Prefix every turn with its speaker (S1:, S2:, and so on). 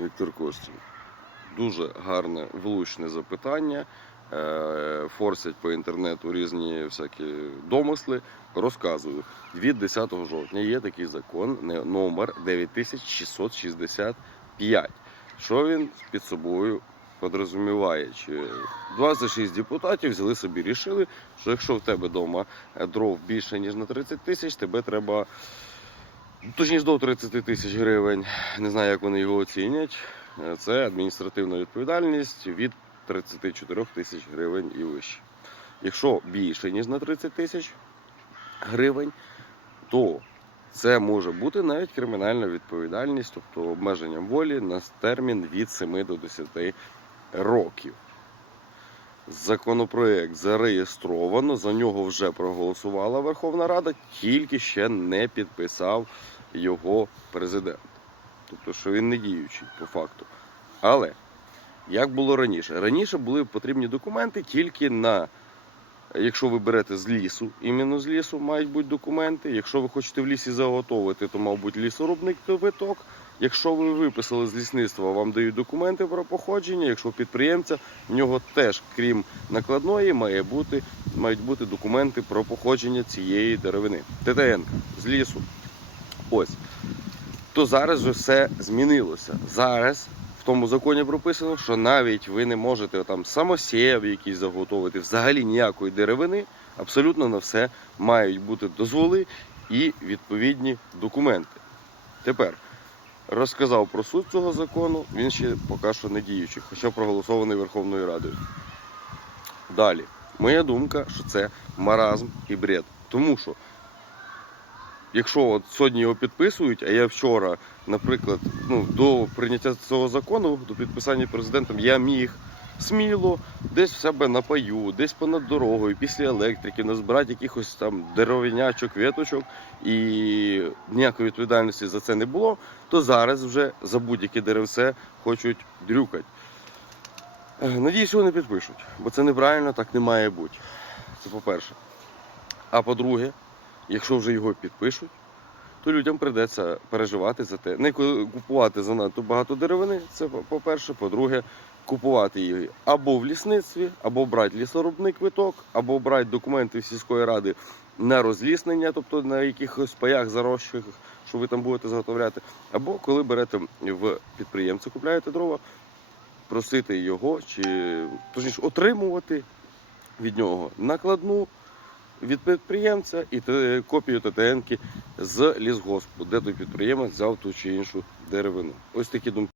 S1: Віктор Костін. Дуже гарне, влучне запитання. Е, Форсять по інтернету різні всякі домисли. Розказую. Від 10 жовтня є такий закон, номер 9665. Що він під собою подрозуміває? Чи 26 депутатів взяли собі, рішили, що якщо в тебе вдома дров більше, ніж на 30 тисяч, тебе треба. Точніше до 30 тисяч гривень. Не знаю, як вони його оцінять. Е, Це адміністративна відповідальність від 34 тисяч гривень і вище. Якщо більше, ніж на 30 тисяч гривень, то це може бути навіть кримінальна відповідальність, тобто обмеженням волі на термін від 7 до 10 років. Законопроект зареєстровано, за нього вже проголосувала Верховна Рада, тільки ще не підписав його президент. Тобто, що він не діючий по факту. Але як було раніше? Раніше були потрібні документи тільки на, якщо ви берете з лісу, іменно з лісу мають бути документи. Якщо ви хочете в лісі заготовити, то мав бути лісорубний квиток. Якщо ви виписали з лісництва, вам дають документи про походження. Якщо підприємця в нього теж, крім накладної, має бути, мають бути документи про походження цієї деревини. ТТН з лісу. Ось. То зараз вже все змінилося. Зараз в тому законі прописано, що навіть ви не можете там самосєв якийсь заготовити, взагалі ніякої деревини. Абсолютно на все мають бути дозволи і відповідні документи. Тепер розказав про суть цього закону, він ще поки що не діючий, хоча проголосований Верховною Радою. Далі, моя думка, що це маразм і бред. Тому що, якщо от сьогодні його підписують, а я вчора, наприклад, ну, до прийняття цього закону, до підписання президентом, я міг сміло десь в себе на паю, десь понад дорогою, після електрики, назбирати якихось там дерев'янячок, веточок, і ніякої відповідальності за це не було, то зараз вже за будь-яке деревце хочуть дрюкати. Е, Надіюсь, його не підпишуть, бо це неправильно, так не має бути. Це по-перше. А по-друге, якщо вже його підпишуть, то людям прийдеться переживати за те, не ку- купувати занадто багато деревини. Це по- по-перше. По-друге, купувати її або в лісництві, або брати лісорубний квиток, або брати документи сільської ради на розліснення, тобто на якихось паях зарощих, що ви там будете заготовляти. Або коли берете в підприємця, купляєте дрова, просити його чи точніше отримувати від нього накладну від підприємця і копію ТТН з лісгоспу, де той підприємець взяв ту чи іншу деревину. Ось такі думки.